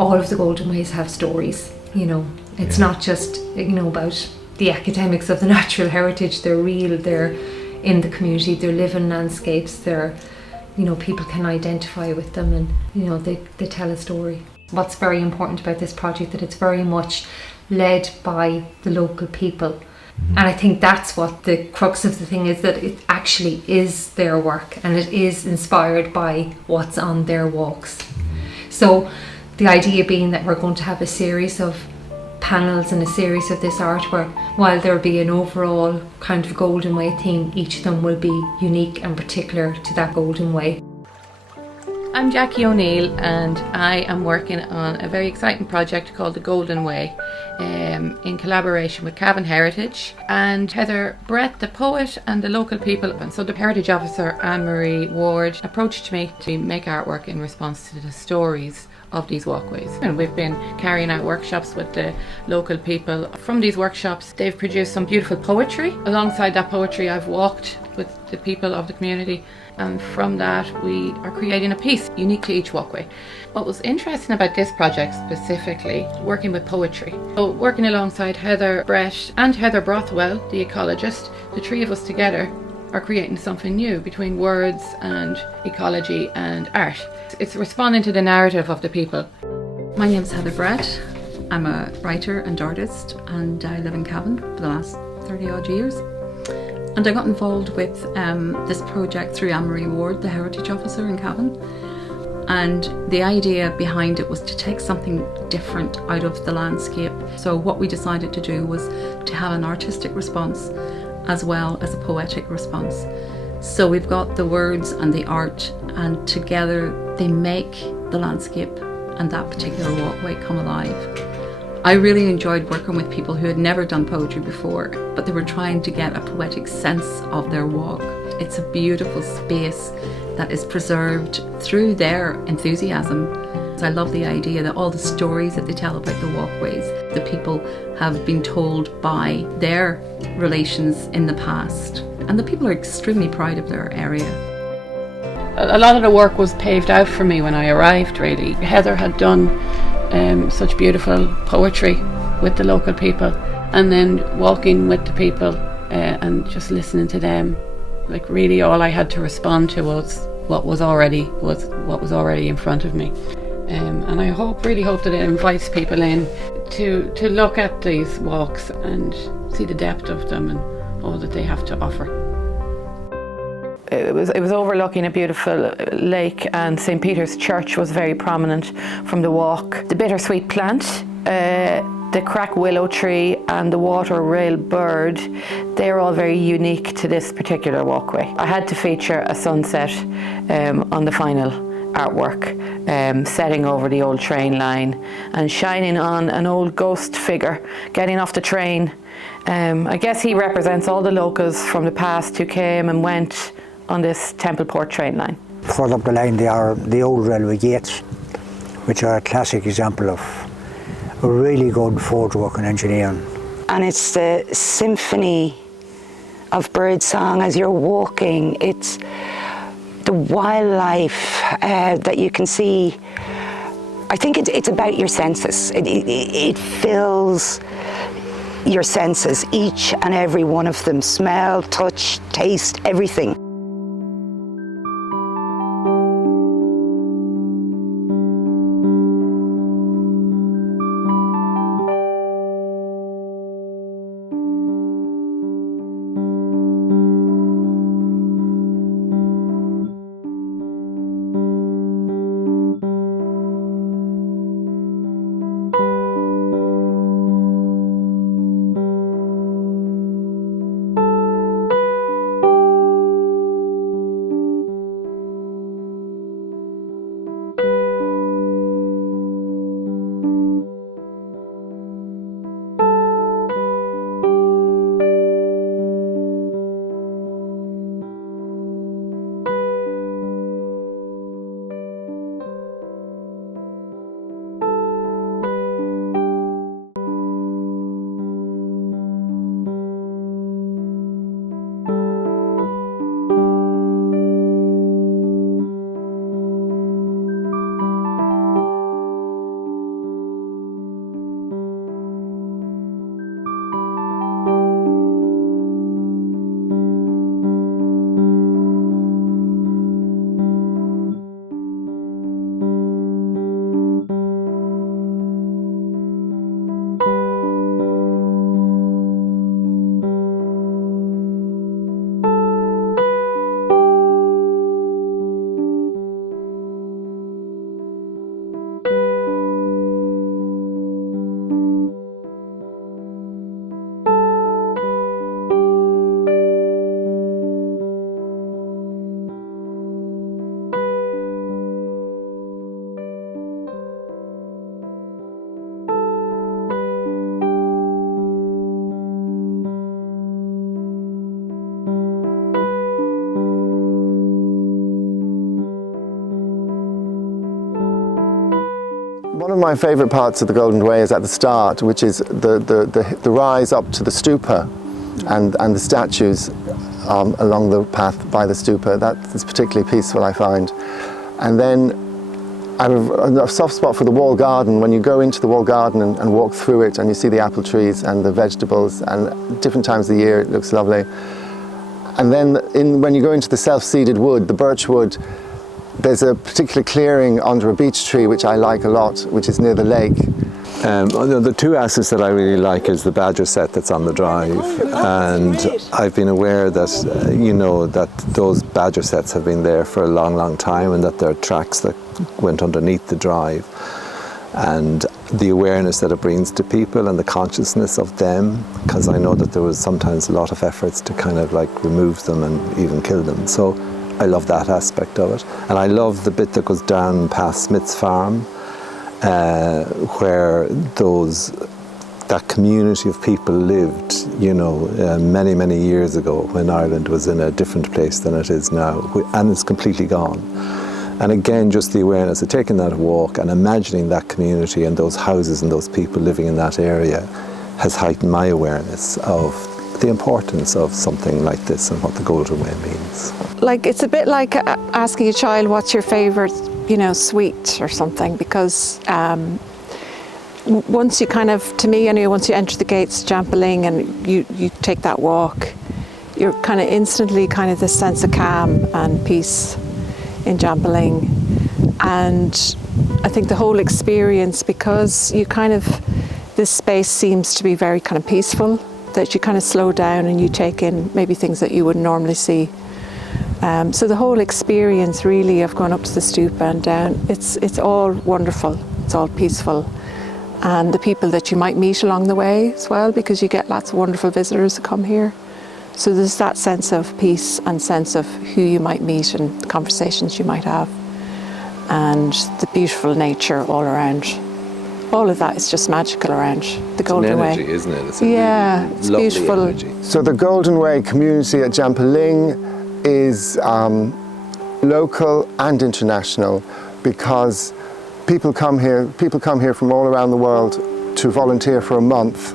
all of the Golden Ways have stories, you know. It's not just, you know, about the academics of the natural heritage. They're real, they're in the community, they're living landscapes, they're, you know, people can identify with them, and, you know, they tell a story. What's very important about this project, that it's very much led by the local people. And I think that's what the crux of the thing is, that it actually is their work and it is inspired by what's on their walks. So the idea being that we're going to have a series of panels and a series of this artwork, while there'll be an overall kind of Golden Way theme, each of them will be unique and particular to that Golden Way. I'm Jackie O'Neill, and I am working on a very exciting project called the Golden Way, in collaboration with Cavan Heritage and Heather Brett, the poet, and the local people. And so the Heritage Officer, Anne-Marie Ward, approached me to make artwork in response to the stories of these walkways. And we've been carrying out workshops with the local people. From these workshops, they've produced some beautiful poetry. Alongside that poetry, I've walked with the people of the community, and from that we are creating a piece unique to each walkway. What was interesting about this project specifically, working with poetry. So working alongside Heather Brett and Heather Brothwell, the ecologist, the three of us together are creating something new between words and ecology and art. It's responding to the narrative of the people. My name's Heather Brett. I'm a writer and artist, and I live in Cavan for the last 30 odd years. And I got involved with this project through Anne-Marie Ward, the Heritage Officer in Cavan. And the idea behind it was to take something different out of the landscape. So what we decided to do was to have an artistic response as well as a poetic response. So we've got the words and the art, and together they make the landscape and that particular walkway come alive. I really enjoyed working with people who had never done poetry before, but they were trying to get a poetic sense of their walk. It's a beautiful space that is preserved through their enthusiasm. I love the idea that all the stories that they tell about the walkways, the people have been told by their relations in the past, and the people are extremely proud of their area. A lot of the work was paved out for me when I arrived, really. Heather had done such beautiful poetry with the local people, and then walking with the people and just listening to them, like really all I had to respond to was what was already in front of me. And I really hope that it invites people in to look at these walks and see the depth of them and all that they have to offer. It was overlooking a beautiful lake, and St. Peter's Church was very prominent from the walk. The bittersweet plant, the crack willow tree, and the water rail bird, they're all very unique to this particular walkway. I had to feature a sunset on the final artwork, setting over the old train line and shining on an old ghost figure getting off the train. I guess he represents all the locals from the past who came and went on this Templeport train line. Further up the line they are the old railway gates, which are a classic example of a really good forge work and engineering. And it's the symphony of birdsong as you're walking. It's the wildlife that you can see. I think it's about your senses. It fills your senses, each and every one of them. Smell, touch, taste, everything. One of my favourite parts of the Golden Way is at the start, which is the rise up to the stupa and the statues along the path by the stupa. That is particularly peaceful, I find. And then I have a soft spot for the wall garden. When you go into the wall garden and walk through it and you see the apple trees and the vegetables, and different times of the year it looks lovely. And then when you go into the self-seeded wood, the birch wood, there's a particular clearing under a beech tree which I like a lot, which is near the lake. The two assets that I really like is the badger set that's on the drive, and I've been aware that that those badger sets have been there for a long time, and that there are tracks that went underneath the drive, and the awareness that it brings to people and the consciousness of them, because I know that there was sometimes a lot of efforts to kind of like remove them and even kill them. So I love that aspect of it, and I love the bit that goes down past Smith's Farm, where that community of people lived, many years ago, when Ireland was in a different place than it is now, and it's completely gone. And again, just the awareness of taking that walk and imagining that community and those houses and those people living in that area has heightened my awareness of the importance of something like this and what the Golden Way means. Like, it's a bit like asking a child what's your favourite, sweet or something, because once you kind of, to me anyway, once you enter the gates of Jampoling and you take that walk, you're kind of instantly kind of this sense of calm and peace in Jampoling. And I think the whole experience, because you kind of, this space seems to be very kind of peaceful, that you kind of slow down and you take in maybe things that you wouldn't normally see. So the whole experience really of going up to the stupa and down, it's all wonderful, it's all peaceful. And the people that you might meet along the way as well, because you get lots of wonderful visitors that come here. So there's that sense of peace and sense of who you might meet and the conversations you might have. And the beautiful nature all around. All of that is just magical around the Golden Way. It's an energy, isn't it? It's it's lovely beautiful. Energy. So the Golden Way community at Jampoling is local and international, because people come here from all around the world to volunteer for a month,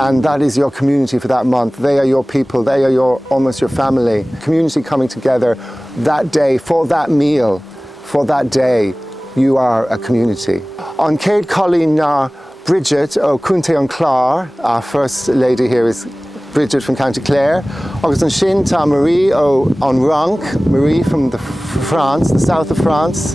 and that is your community for that month. They are your people, they are almost your family. Community coming together that day for that meal, for that day, you are a community. On Céad Colleen na Bridget ó Cúnta an Clár, our first lady here is Bridget from County Clare. Agus an sin tá Marie on Rank, Marie from France, the south of France.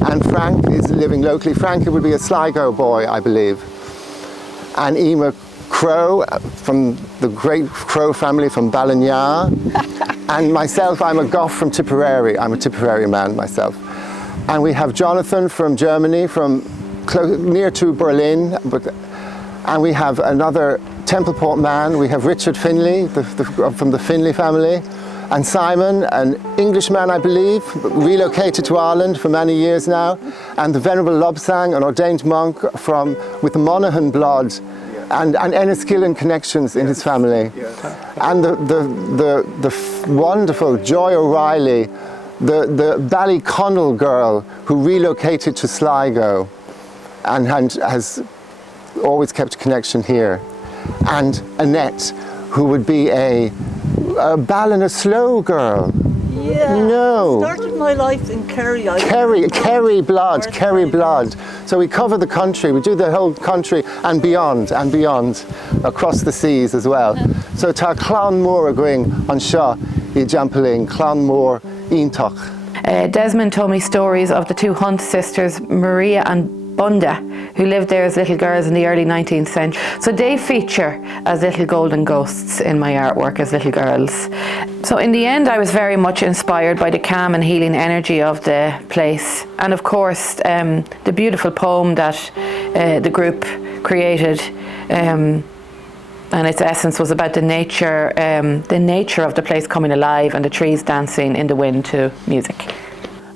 And Frank is living locally. Frank would be a Sligo boy, I believe. And Emer Crow from the great Crow family from Ballina. And myself, I'm a Goff from Tipperary. I'm a Tipperary man myself. And we have Jonathan from Germany, from near to Berlin. And we have another Templeport man. We have Richard Finlay from the Finlay family. And Simon, an Englishman, I believe, relocated to Ireland for many years now. And the Venerable Lobsang, an ordained monk with the Monaghan blood, and Enniskillen connections in his family. And the wonderful Joy O'Reilly, the Ballyconnell girl who relocated to Sligo and has always kept a connection here. And Annette, who would be a Ballina-Slow girl. Yeah. No. I started my life in Kerry. Kerry blood. So we cover the country, we do the whole country and beyond, across the seas as well. So tá Clon Mór going on seo I Jampoling, Clon Mór Iontoch. Desmond told me stories of the two Hunt sisters, Maria and Bunda, who lived there as little girls in the early 19th century. So they feature as little golden ghosts in my artwork as little girls. So in the end, I was very much inspired by the calm and healing energy of the place. And of course, the beautiful poem that the group created, and its essence was about the nature of the place coming alive and the trees dancing in the wind to music.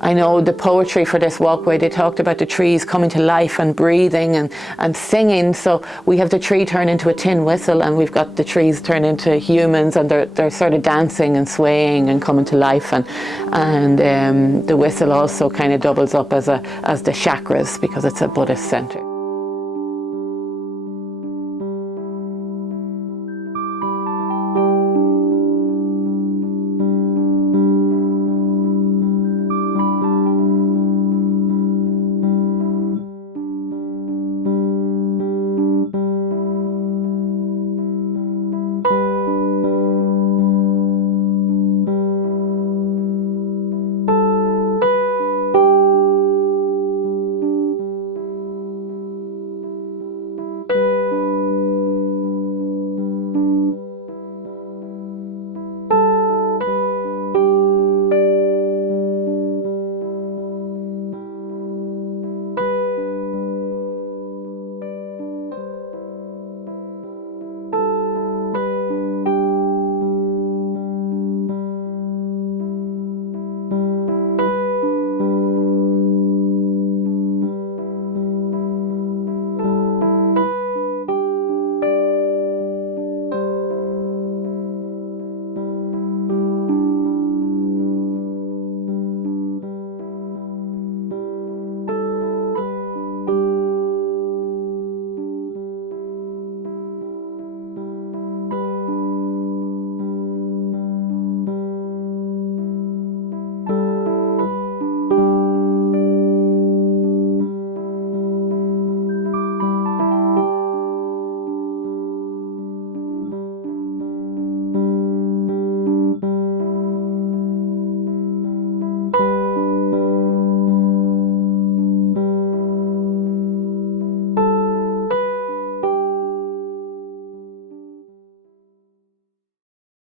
I know the poetry for this walkway, they talked about the trees coming to life and breathing and singing. So we have the tree turn into a tin whistle, and we've got the trees turn into humans, and they're sort of dancing and swaying and coming to life. And the whistle also kind of doubles up as the chakras, because it's a Buddhist centre.